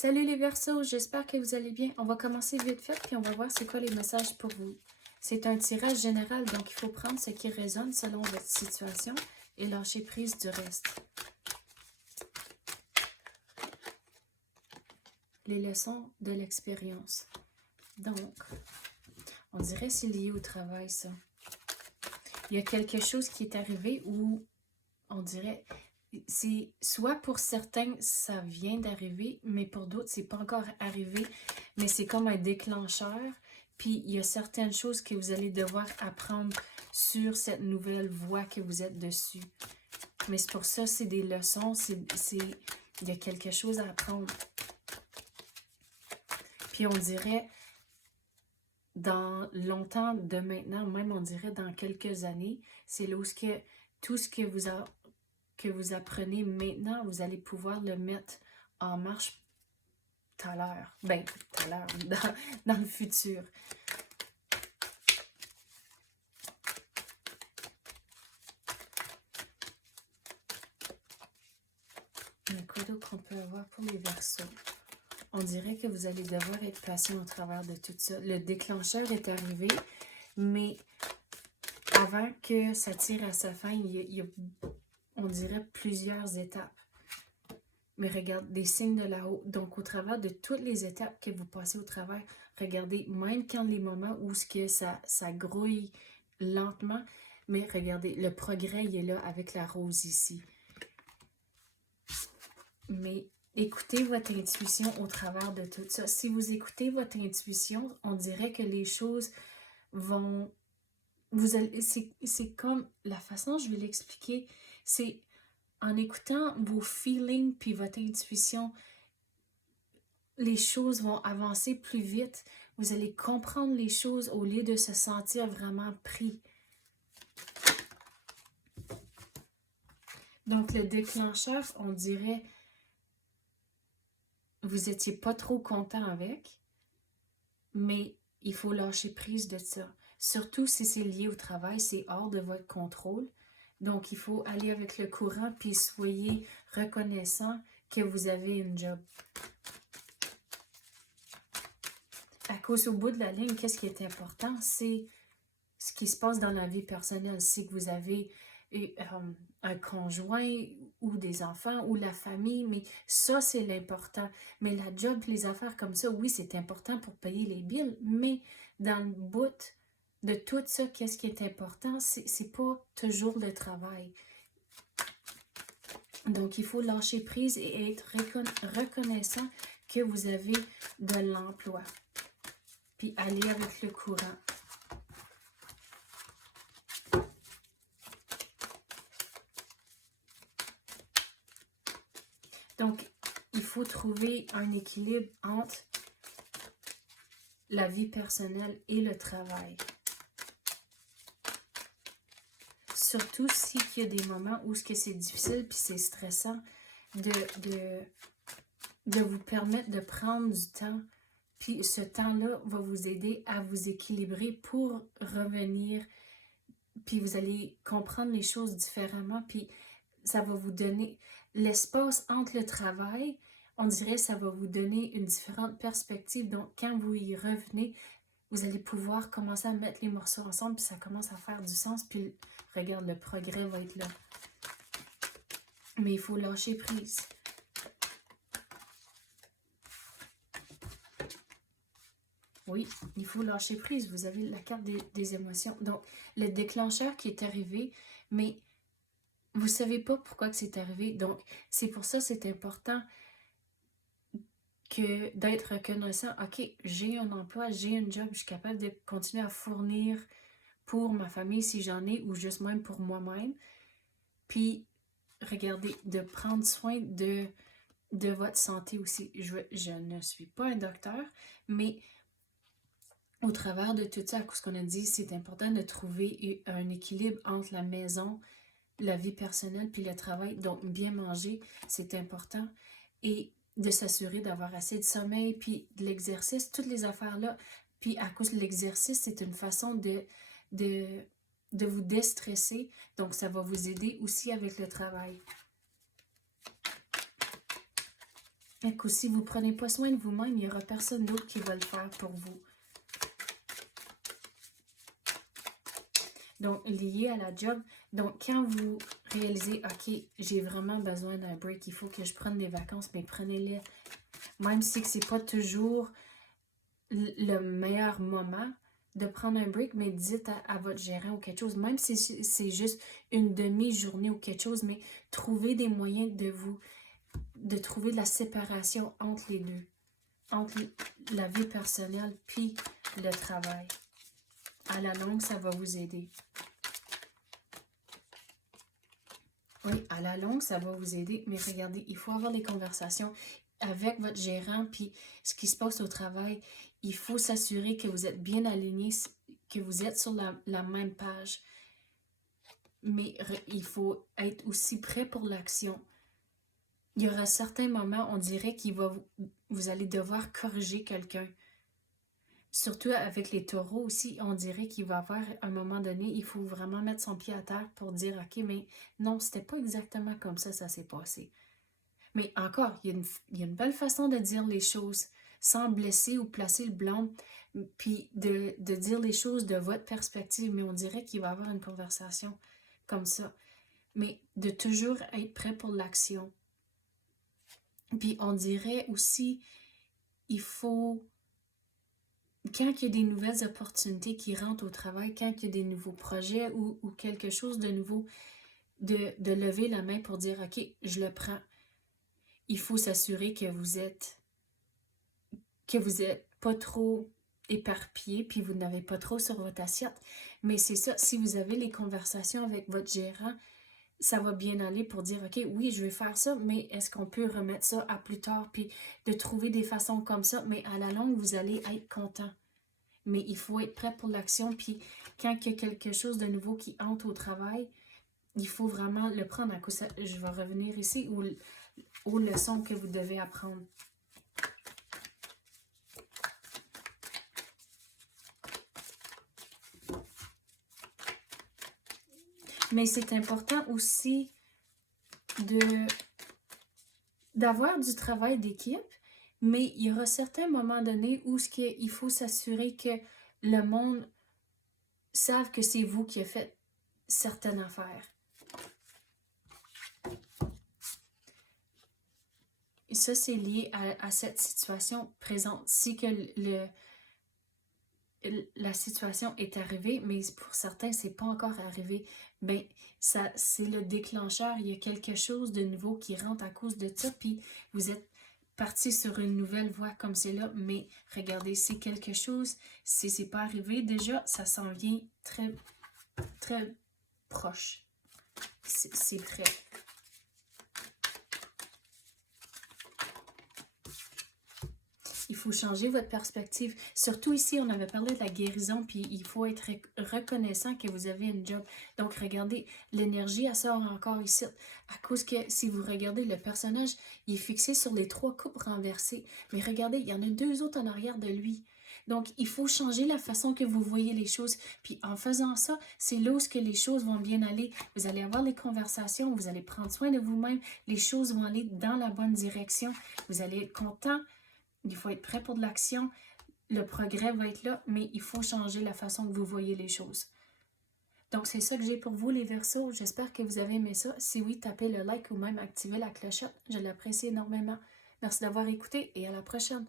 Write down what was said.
Salut les Verseaux, j'espère que vous allez bien. On va commencer vite fait, puis on va voir c'est quoi les messages pour vous. C'est un tirage général, donc il faut prendre ce qui résonne selon votre situation et lâcher prise du reste. Les leçons de l'expérience. Donc, on dirait c'est lié au travail, ça. Il y a quelque chose qui est arrivé où on dirait... C'est soit pour certains, ça vient d'arriver, mais pour d'autres, c'est pas encore arrivé, mais c'est comme un déclencheur. Puis il y a certaines choses que vous allez devoir apprendre sur cette nouvelle voie que vous êtes dessus. Mais c'est pour ça, c'est des leçons, il y a quelque chose à apprendre. Puis on dirait, dans longtemps de maintenant, même on dirait dans quelques années, c'est là où tout ce que vous apprenez maintenant, vous allez pouvoir le mettre en marche tout à l'heure. Ben, tout à l'heure, dans le futur. Mais quoi d'autre on peut avoir pour les Verseaux? On dirait que vous allez devoir être patient au travers de tout ça. Le déclencheur est arrivé, mais avant que ça tire à sa fin, il y a on dirait plusieurs étapes. Mais regarde, des signes de là-haut. Donc, au travers de toutes les étapes que vous passez au travers, regardez, même quand les moments où ça grouille lentement, mais regardez, le progrès, il est là avec la rose ici. Mais écoutez votre intuition au travers de tout ça. Si vous écoutez votre intuition, on dirait que les choses vont... C'est comme la façon dont je vais l'expliquer, c'est en écoutant vos feelings puis votre intuition, les choses vont avancer plus vite. Vous allez comprendre les choses au lieu de se sentir vraiment pris. Donc, le déclencheur, on dirait, vous n'étiez pas trop content avec, mais il faut lâcher prise de ça. Surtout si c'est lié au travail, c'est hors de votre contrôle. Donc, il faut aller avec le courant puis soyez reconnaissant que vous avez une job. À cause au bout de la ligne, qu'est-ce qui est important? C'est ce qui se passe dans la vie personnelle. C'est que vous avez un conjoint ou des enfants ou la famille, mais ça, c'est l'important. Mais la job, les affaires comme ça, oui, c'est important pour payer les billes, mais dans le bout de tout ça, qu'est-ce qui est important? C'est pas toujours le travail. Donc, il faut lâcher prise et être reconnaissant que vous avez de l'emploi. Puis aller avec le courant. Donc, il faut trouver un équilibre entre la vie personnelle et le travail. Surtout s'il y a des moments où c'est difficile puis c'est stressant de vous permettre de prendre du temps. Puis ce temps-là va vous aider à vous équilibrer pour revenir. Puis vous allez comprendre les choses différemment. Puis ça va vous donner l'espace entre le travail. On dirait que ça va vous donner une différente perspective. Donc, quand vous y revenez, vous allez pouvoir commencer à mettre les morceaux ensemble, puis ça commence à faire du sens. Puis, regarde, le progrès va être là. Mais il faut lâcher prise. Oui, il faut lâcher prise. Vous avez la carte des émotions. Donc, le déclencheur qui est arrivé, mais vous ne savez pas pourquoi que c'est arrivé. Donc, c'est pour ça que c'est important que d'être reconnaissant. OK, j'ai un emploi, j'ai un job, je suis capable de continuer à fournir pour ma famille si j'en ai ou juste même pour moi-même. Puis, regardez, de prendre soin de votre santé aussi. Je ne suis pas un docteur, mais au travers de tout ça, à ce qu'on a dit, c'est important de trouver un équilibre entre la maison, la vie personnelle puis le travail. Donc, bien manger, c'est important. Et de s'assurer d'avoir assez de sommeil, puis de l'exercice, toutes les affaires-là. Puis à cause de l'exercice, c'est une façon de vous déstresser. Donc, ça va vous aider aussi avec le travail. Et que si vous ne prenez pas soin de vous-même, il n'y aura personne d'autre qui va le faire pour vous. Donc, lié à la job, donc quand vous réalisez, OK, j'ai vraiment besoin d'un break, il faut que je prenne des vacances, mais prenez-les. Même si ce n'est pas toujours le meilleur moment de prendre un break, mais dites à votre gérant ou quelque chose, même si c'est juste une demi-journée ou quelque chose, mais trouvez des moyens de trouver de la séparation entre les deux, entre la vie personnelle puis le travail. À la longue, ça va vous aider. Oui, à la longue, ça va vous aider, mais regardez, il faut avoir des conversations avec votre gérant, puis ce qui se passe au travail, il faut s'assurer que vous êtes bien alignés, que vous êtes sur la même page. Mais il faut être aussi prêt pour l'action. Il y aura certains moments, on dirait vous allez devoir corriger quelqu'un. Surtout avec les taureaux aussi, on dirait qu'il va y avoir un moment donné, il faut vraiment mettre son pied à terre pour dire « Ok, mais non, c'était pas exactement comme ça s'est passé. » Mais encore, il y a une belle façon de dire les choses sans blesser ou placer le blâme, puis de dire les choses de votre perspective, mais on dirait qu'il va y avoir une conversation comme ça. Mais de toujours être prêt pour l'action. Puis on dirait aussi, il faut... Quand il y a des nouvelles opportunités qui rentrent au travail, quand il y a des nouveaux projets ou quelque chose de nouveau, de lever la main pour dire « Ok, je le prends ». Il faut s'assurer que vous êtes pas trop éparpillé, puis vous n'avez pas trop sur votre assiette. Mais c'est ça, si vous avez les conversations avec votre gérant, ça va bien aller pour dire « Ok, oui, je vais faire ça, mais est-ce qu'on peut remettre ça à plus tard? » Puis de trouver des façons comme ça, mais à la longue, vous allez être content. Mais il faut être prêt pour l'action. Puis quand il y a quelque chose de nouveau qui entre au travail, il faut vraiment le prendre à coup. Je vais revenir ici aux leçons que vous devez apprendre. Mais c'est important aussi d'avoir du travail d'équipe, mais il y aura certains moments donnés où il faut s'assurer que le monde sache que c'est vous qui avez fait certaines affaires. Et ça, c'est lié à cette situation présente. Si que la situation est arrivée, mais pour certains, c'est pas encore arrivé, ben ça, c'est le déclencheur. Il y a quelque chose de nouveau qui rentre à cause de ça, puis vous êtes parti sur une nouvelle voie comme c'est là, mais regardez, c'est quelque chose, si c'est pas arrivé, déjà, ça s'en vient très, très proche. C'est prêt. Il faut changer votre perspective. Surtout ici, on avait parlé de la guérison, puis il faut être reconnaissant que vous avez une job. Donc, regardez, l'énergie, elle sort encore ici. À cause que, si vous regardez le personnage, il est fixé sur les 3 coupes renversées. Mais regardez, il y en a 2 autres en arrière de lui. Donc, il faut changer la façon que vous voyez les choses. Puis, en faisant ça, c'est là où les choses vont bien aller. Vous allez avoir les conversations, vous allez prendre soin de vous-même. Les choses vont aller dans la bonne direction. Vous allez être content. Il faut être prêt pour de l'action. Le progrès va être là, mais il faut changer la façon que vous voyez les choses. Donc, c'est ça que j'ai pour vous, les Verseaux. J'espère que vous avez aimé ça. Si oui, tapez le like ou même activez la clochette. Je l'apprécie énormément. Merci d'avoir écouté et à la prochaine.